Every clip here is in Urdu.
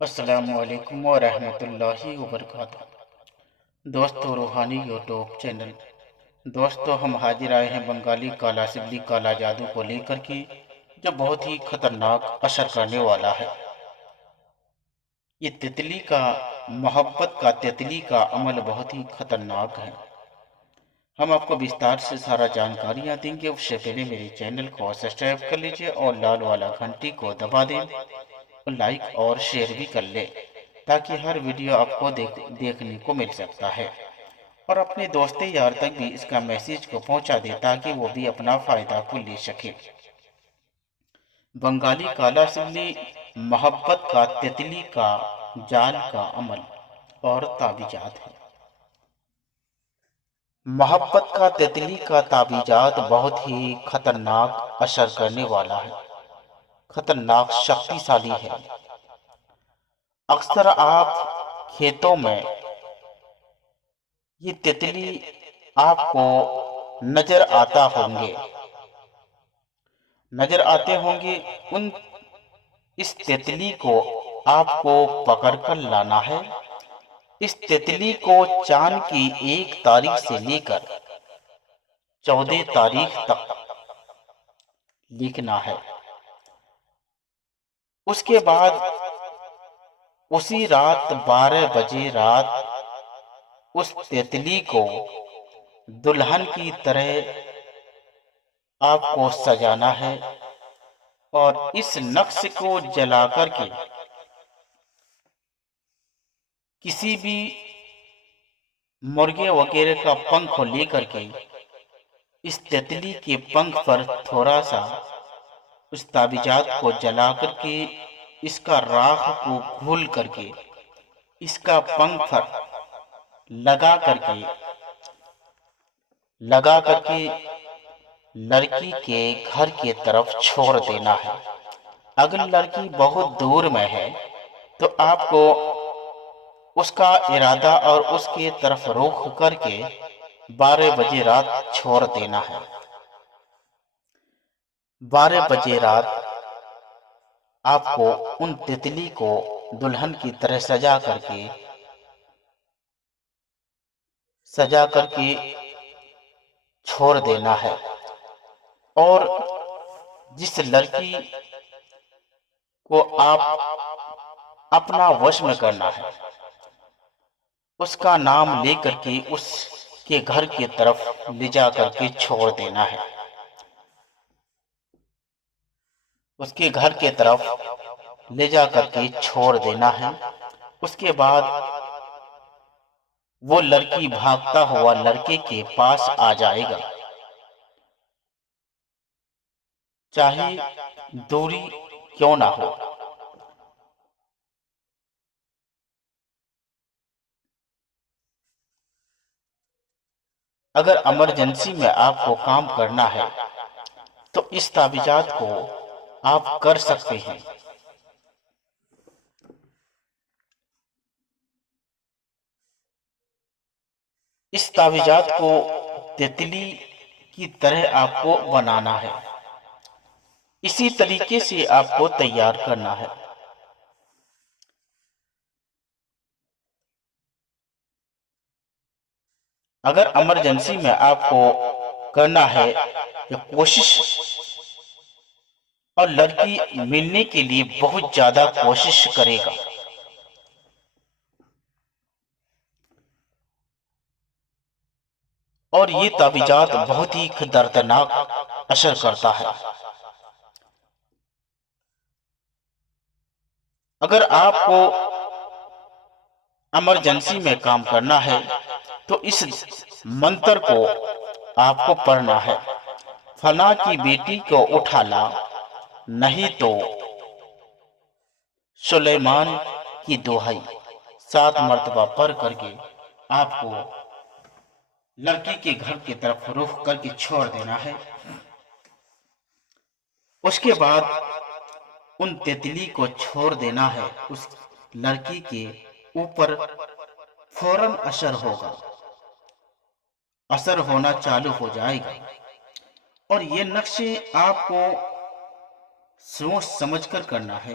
السلام علیکم ورحمۃ اللہ وبرکاتہ۔ دوستو روحانی یوٹیوب چینل، دوستو ہم حاضر آئے ہیں بنگالی کالا سبلی کالا جادو کو لے کر کے، جو بہت ہی خطرناک اثر کرنے والا ہے۔ یہ تتلی کا محبت کا تتلی کا عمل بہت ہی خطرناک ہے۔ ہم آپ کو بستار سے سارا جانکاریاں دیں گے، اس سے پہلے میرے چینل کو سبسکرائب کر لیجئے اور لال والا گھنٹی کو دبا دیں اور لائک اور شیئر بھی کر لیں تاکہ ہر ویڈیو آپ کو دیکھنے کو مل سکتا ہے، اور اپنے دوست یار تک بھی اس کا میسیج کو پہنچا دے تاکہ وہ بھی اپنا فائدہ کو لے سکے۔ بنگالی کالا سبلی محبت کا تتلی کا جال کا عمل اور تعویذات ہے۔ محبت کا تتلی کا تعویذات بہت ہی خطرناک اثر کرنے والا ہے، خطرناک شکتی شالی ہے۔ اکثر آپ کھیتوں میں یہ تتلی آپ کو نظر آتے ہوں گے۔ اس تتلی کو آپ کو پکڑ کر لانا ہے۔ اس تتلی کو چاند کی 1 تاریخ سے لے کر 14 تاریخ تک لکھنا ہے۔ اس کے بعد اسی رات 12 بجے رات اس تتلی کو دلہن کی طرح آپ کو سجانا ہے، اور اس نقش کو جلا کر کے کسی بھی مرغے وغیرہ کا پنکھ لے کر کے اس تتلی کے پنکھ پر تھوڑا سا اس تعویذات کو جلا کر کے اس کا راکھ کو گھول کر کے اس کا پنکھ پر لگا کر کے لڑکی کے گھر کی طرف چھوڑ دینا ہے۔ اگر لڑکی بہت دور میں ہے تو آپ کو اس کا ارادہ اور اس کی طرف رخ کر کے 12 بجے رات چھوڑ دینا ہے۔ 12 بجے رات آپ کو ان تتلی کو دلہن کی طرح سجا کر کے چھوڑ دینا ہے، اور جس لڑکی کو آپ اپنا وش میں کرنا ہے اس کا نام لے کر کے اس کے گھر کی طرف لے جا کر کے چھوڑ دینا ہے۔ اس کے گھر کی طرف لے جا کر کے چھوڑ دینا ہے۔ اس کے بعد وہ لڑکی بھاگتا ہوا لڑکے کے پاس آ جائے گا، چاہے دوری کیوں نہ ہو۔ اگر ایمرجنسی میں آپ کو کام کرنا ہے تو اس تعویذات کو آپ کر سکتے ہیں۔ اس تعویذات کو تتلی کی طرح آپ کو بنانا ہے، اسی طریقے سے آپ کو تیار کرنا ہے۔ اگر ایمرجنسی میں آپ کو کرنا ہے کہ کوشش، اور لڑکی ملنے کے لیے بہت زیادہ کوشش کرے گا، اور یہ تعویذات بہت ہی دردناک اثر کرتا ہے۔ اگر آپ کو ایمرجنسی میں کام کرنا ہے تو اس منتر کو آپ کو پڑھنا ہے: فلاں کی بیٹی کو اٹھا لا، نہیں تو سلیمان کی دہائی 7 مرتبہ پڑھ کر کے آپ کو لڑکی کے گھر کی طرف رخ کر کے چھوڑ دینا ہے۔ اس کے بعد ان تتلی کو چھوڑ دینا ہے۔ اس لڑکی کے اوپر فوراً اثر ہونا چالو ہو جائے گا، اور یہ نقشے آپ کو سوچ سمجھ کر کرنا ہے۔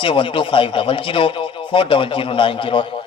7250040090।